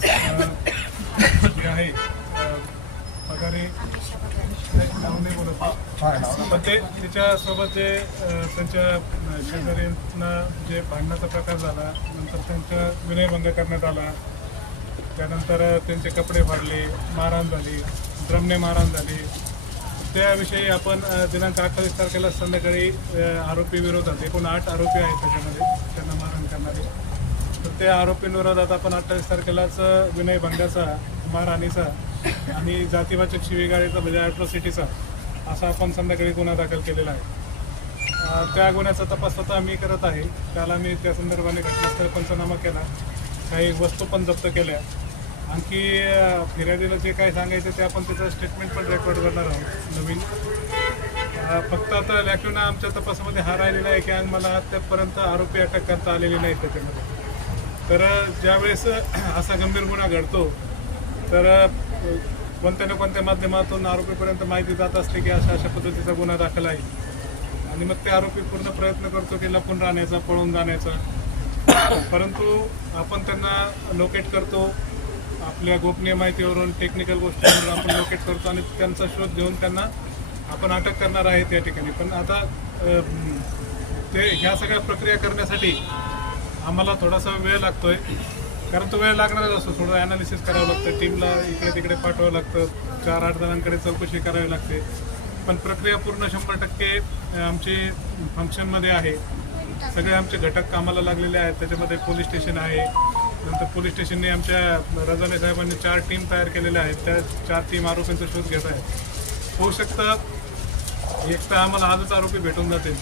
जे आहे पगारे नाव बोलत पण ते तिच्यासोबत जे त्यांच्या अ, शेजाऱ्यांना जे भांडणाचा प्रकार झाला नंतर त्यांचा विनयभंग करण्यात आला त्यानंतर त्यांचे कपडे फाडले मारहाण झाली ड्रमने मारहाण झाली त्याविषयी आपण दिनांक अठ्ठावीस तारखेला संध्याकाळी आरोपी विरोधात एकूण आठ आरोपी आहेत त्याच्यामध्ये त्यांना मारहाण करणारे तर त्या आरोपींविरोधात आपण अठ्ठावीस तारखेलाच विनयभंगाचा मारहाणीचा आणि जातीवाचक शिवीगाळीचा म्हणजे ॲट्रॉसिटीचा असा आपण संध्याकाळी गुन्हा दाखल केलेला आहे. त्या गुन्ह्याचा तपास स्वतः मी करत आहे. त्याला मी त्या संदर्भाने घटनास्थळ पंचनामा केला. काही वस्तू पण जप्त केल्या. आणखी फिर्यादीला जे काय सांगायचं ते आपण त्याचं स्टेटमेंट पण रेकॉर्ड करणार आहोत नवीन. फक्त आता लॅक्युना आमच्या तपासामध्ये हा राहिलेला आहे की मला आतापर्यंत आरोपी अटक करता आलेले नाहीत त्याच्यामध्ये. तर ज्यावेळेस असा गंभीर गुन्हा घडतो तर कोणत्या ना कोणत्या माध्यमातून आरोपीपर्यंत माहिती जात असते की अशा अशा पद्धतीचा गुन्हा दाखल आहे. आणि मग ते आरोपी पूर्ण प्रयत्न करतो की लपून राहण्याचा पळून जाण्याचा. परंतु आपण त्यांना लोकेट करतो आपल्या गोपनीय माहितीवरून टेक्निकल गोष्टीवरून आपण लोकेट करतो आणि त्यांचा शोध घेऊन त्यांना आपण अटक करणार आहे त्या ठिकाणी. पण आता ते ह्या सगळ्या प्रक्रिया करण्यासाठी आम्हाला थोडासा वेळ लागतोय. कारण तो वेळ लागणारच असतो. थोडं ॲनालिसिस करावं लागतं. टीमला इकडे तिकडे पाठवावं लागतं. चार आठ जणांकडे चौकशी करावी लागते. पण प्रक्रिया पूर्ण शंभर टक्के आमची फंक्शनमध्ये आहे. सगळे आमचे घटक कामाला लागलेले आहेत. त्याच्यामध्ये पोलीस स्टेशन आहे. नंतर पोलीस स्टेशनने आमच्या रजाने साहेबांनी चार टीम तयार केलेल्या आहेत. त्या चार टीम आरोपींचा शोध घेत आहेत. होऊ शकतं एक तर आम्हाला आजच आरोपी भेटून जातील.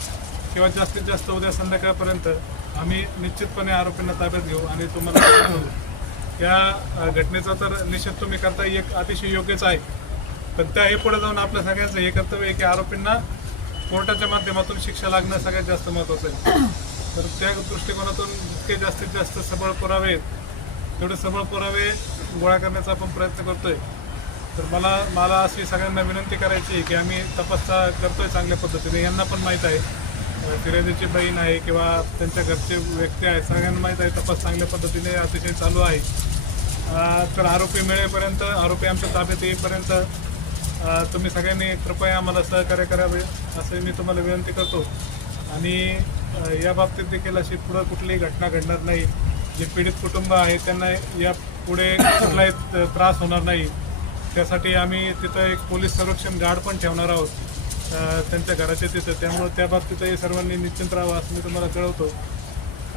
किंवा जास्तीत जास्त उद्या संध्याकाळपर्यंत आम्ही निश्चितपणे आरोपींना ताब्यात घेऊ आणि तुम्हाला या घटनेचा तर निषेध तुम्ही करता एक अतिशय योग्यच आहे. पण त्या हे पुढे जाऊन आपल्या सगळ्यांचं हे कर्तव्य आहे की आरोपींना कोर्टाच्या माध्यमातून शिक्षा लागणं सगळ्यात जास्त महत्त्वाचं आहे. तर त्या दृष्टिकोनातून जितके जास्तीत जास्त सबळ पुरावे आहेत, तेवढे सबळ पुरावे गोळा करण्याचा आपण प्रयत्न करतोय. तर मला मला अशी सगळ्यांना विनंती करायची आहे की आम्ही तपासचा करतोय चांगल्या पद्धतीने. यांना पण माहीत आहे. फिर्यादीची बहीण आहे किंवा त्यांच्या घरचे व्यक्ती आहेत सगळ्यांना माहीत आहे तपास चांगल्या पद्धतीने अतिशय चालू आहे. तर आरोपी मिळेपर्यंत आरोपी आमच्या ताब्यात येईपर्यंत तुम्ही सगळ्यांनी कृपया आम्हाला सहकार्य करावे असं मी तुम्हाला विनंती करतो. आणि या बाबतीत देखील अशी पुढं कुठलीही घटना घडणार नाही. जे पीडित कुटुंब आहे त्यांना या पुढे कुठलाही त- त्रास होणार नाही. त्यासाठी आम्ही तिथं एक पोलीस संरक्षण गार्ड पण ठेवणार आहोत. त्यांच्या घराच्या तिथं. त्यामुळं त्या बाबतीतही सर्वांनी निश्चिंत राहावं असं मी तुम्हाला कळवतो.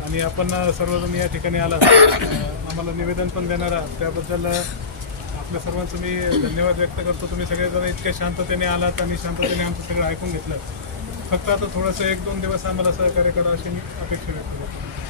आणि आपण सर्वजण या ठिकाणी आला आम्हाला निवेदन पण देणार आहात. त्याबद्दल आपल्या सर्वांचं मी धन्यवाद व्यक्त करतो. तुम्ही सगळेजण इतक्या शांततेने आलात आणि शांततेने आमचं सगळं ऐकून घेतलं. फक्त आता थोडंसं एक दोन दिवस आम्हाला सहकार्य करा अशी मी अपेक्षा व्यक्त करतो.